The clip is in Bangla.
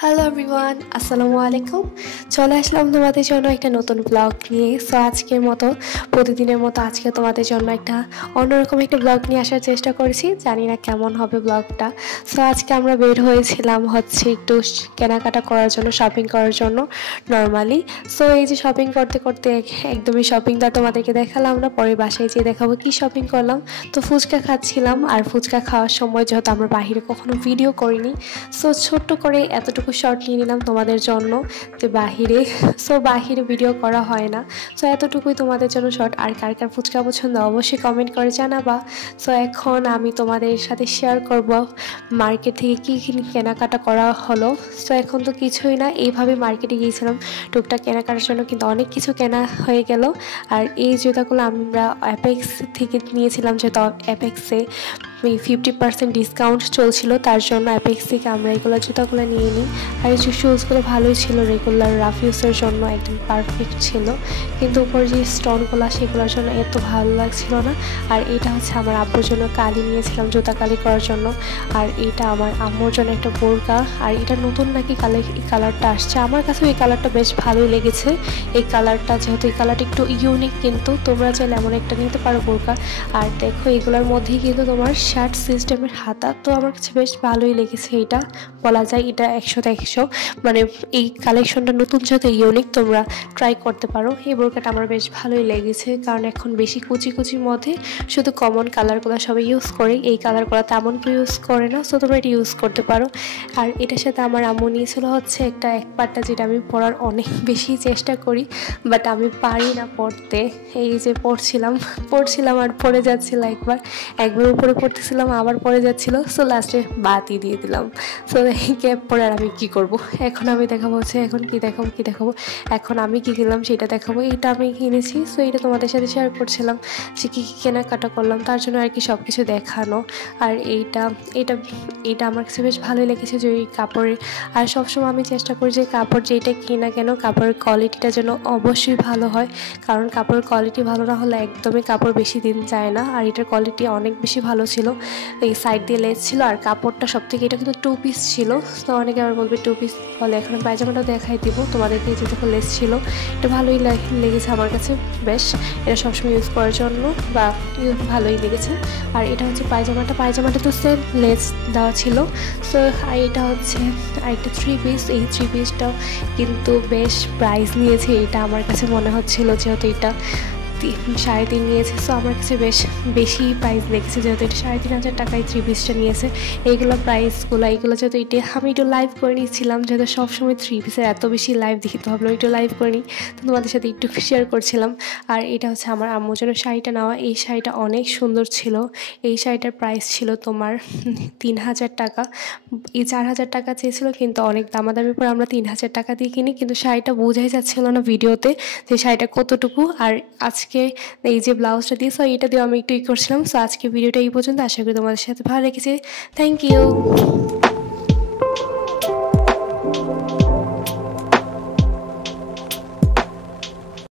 হ্যালো এভরিওয়ান, আসসালামু আলাইকুম। চলে আসলাম তোমাদের জন্য একটা নতুন ব্লগ নিয়ে। সো আজকের মতো প্রতিদিনের মতো আজকে তোমাদের জন্য একটা অন্যরকম একটা ব্লগ নিয়ে আসার চেষ্টা করেছি। জানি না কেমন হবে ব্লগটা। সো আজকে আমরা বের হয়েছিলাম হচ্ছে একটু কেনাকাটা করার জন্য, শপিং করার জন্য নর্মালি। সো এই যে শপিং করতে করতে একদমই শপিংটা তোমাদেরকে দেখালাম না, পরে বাসায় যেয়ে দেখাবো কি শপিং করলাম। তো ফুচকা খাচ্ছিলাম, আর ফুচকা খাওয়ার সময় যেহেতু আমরা বাহিরে কখনো ভিডিও করিনি, সো ছোট্ট করে এতটুকু শর্ট নিয়ে নিলাম তোমাদের জন্য যে বাহিরে ভিডিও করা হয় না। সো এতটুকুই তোমাদের জন্য শর্ট। আর কার কার ফুচকা পছন্দ অবশ্যই কমেন্ট করে জানাবা। সো এখন আমি তোমাদের সাথে শেয়ার করব মার্কেট থেকে কী কী কেনাকাটা করা হলো। সো এখন তো কিছুই না, এইভাবে মার্কেটে গিয়েছিলাম টুকটাক কেনাকাটার জন্য, কিন্তু অনেক কিছু কেনা হয়ে গেল। আর এই জুতাগুলো আমরা অ্যাপেক্স থেকে নিয়েছিলাম, যেহেতু অ্যাপেক্সে 50% ডিসকাউন্ট চলছিল, তার জন্য অ্যাপেক্স থেকে আমরা এগুলো জুতাগুলো নিয়ে নিই। আর এই শুজগুলো ভালোই ছিল, রেগুলার রাফ ইউজের জন্য একদম পারফেক্ট ছিল, কিন্তু উপর যে স্টোনগুলো সেগুলোর জন্য এত ভালো লাগছিল না। আর এটা হচ্ছে আমার আব্বুর জন্য কালি নিয়েছিলাম, জুতা কালি করার জন্য। আর এটা আমার আম্মুর জন্য একটা বোরকা। আর এটা নতুন নাকি এই কালারটা আসছে, আমার কাছেও এই কালারটা বেশ ভালোই লেগেছে। এই কালারটা যেহেতু এই কালারটা একটু ইউনিক, কিন্তু তোমরা চাইলে এমন একটা নিতে পারো বোরকা। আর দেখো এগুলোর মধ্যেই কিন্তু তোমার শার্ট সিস্টেমের হাতা, তো আমার কাছে বেশ ভালোই লেগেছে। এটা বলা যায় এটা 100তে 100, মানে এই কালেকশনটা নতুন যেহেতু ইউনিক, তোমরা ট্রাই করতে পারো। এই বোরকাটা আমার বেশ ভালোই লেগেছে, কারণ এখন বেশি কুচির মধ্যে শুধু কমন কালারগুলো সবাই ইউজ করে, এই কালারগুলো তেমন কেউ ইউজ করে না। সো তোমরা এটা ইউজ করতে পারো। আর এটার সাথে আমার আম্মু নিয়েছিল হচ্ছে একটা পাট্টা, যেটা আমি পরার অনেক বেশি চেষ্টা করি, বাট আমি পারি না পরতে। এই যে পড়ছিলাম আর পড়ে যাচ্ছিল, একবার উপরে পড়তেছিলাম আবার পড়ে যাচ্ছিল। সো লাস্টে বাদই দিয়ে দিলাম। সো এই ক্যাপ পরে আর আমি কী করবো, এখন আমি দেখাবো হচ্ছে এখন কি দেখাবো এখন আমি কি কিনলাম সেটা দেখাবো। এইটা আমি কিনেছি, সো এটা তোমাদের সাথে শেয়ার করছিলাম যে কী কেনাকাটা করলাম, তার জন্য আর কি সব কিছু দেখানো। আর এইটা আমার কাছে বেশ ভালোই লেগেছে যে এই কাপড়ের। আর সবসময় আমি চেষ্টা করি যে কাপড় যেটা কিনা কেন কাপড়ের কোয়ালিটিটা যেন অবশ্যই ভালো হয়, কারণ কাপড়ের কোয়ালিটি ভালো না হলে একদমই কাপড় বেশি দিন যায় না। আর এটার কোয়ালিটি অনেক বেশি ভালো ছিল, এই সাইড দিয়ে লেস ছিল, আর কাপড়টা সবথেকে, এটা কিন্তু 2 পিস ছিল। তো অনেকে আবার বলবে 2 পিস বলে, এখন পায়জামাটাও দেখাই দিব তোমাদেরকে, যে দেখো লেস ছিল। এটা ভালোই লেগেছে আমার কাছে বেশ, এটা সবসময় ইউজ করার জন্য বা ভালোই লেগেছে। আর এটা হচ্ছে পায়জামাটা তো সেম লেস দেওয়া ছিল। সো এটা হচ্ছে আরেকটা 3 পিস, এই 3 পিসটাও কিন্তু বেশ প্রাইস নিয়েছে। এটা আমার কাছে মনে হচ্ছিল যেহেতু এটা 3.5 নিয়েছে, সো আমার কাছে বেশ বেশি প্রাইস লেগেছে, যেহেতু এটা 3,500 টাকায় 3 পিসটা নিয়েছে। এগুলো যেহেতু এটা আমি একটু লাইভ করে নিচ্ছিলাম, যেহেতু সবসময় 3 পিসের এত বেশি লাইভ দেখি, তো ভাবলাম একটু লাইভ করে নিই, তো তোমাদের সাথে একটু শেয়ার করছিলাম। আর এটা হচ্ছে আমার আম্মুর জন্য শাড়িটা নেওয়া। এই শাড়িটা অনেক সুন্দর ছিল। এই শাড়িটার প্রাইস ছিল তোমার 3,000 টাকা। এই 4,000 টাকা চেয়েছিল, কিন্তু অনেক দামাদামি করে আমরা 3,000 টাকা দিয়ে কিনি, কিন্তু শাড়িটা বোঝাই যাচ্ছিল না ভিডিওতে যে শাড়িটা কতটুকু। আর আজকে এই যে ব্লাউজটা দিয়েছো, এটা দিয়ে আমি একটু করছিলাম। সো আজকে ভিডিওটা এই পর্যন্ত, আশা করি তোমাদের সাথে ভালো লেগেছে। Thank you.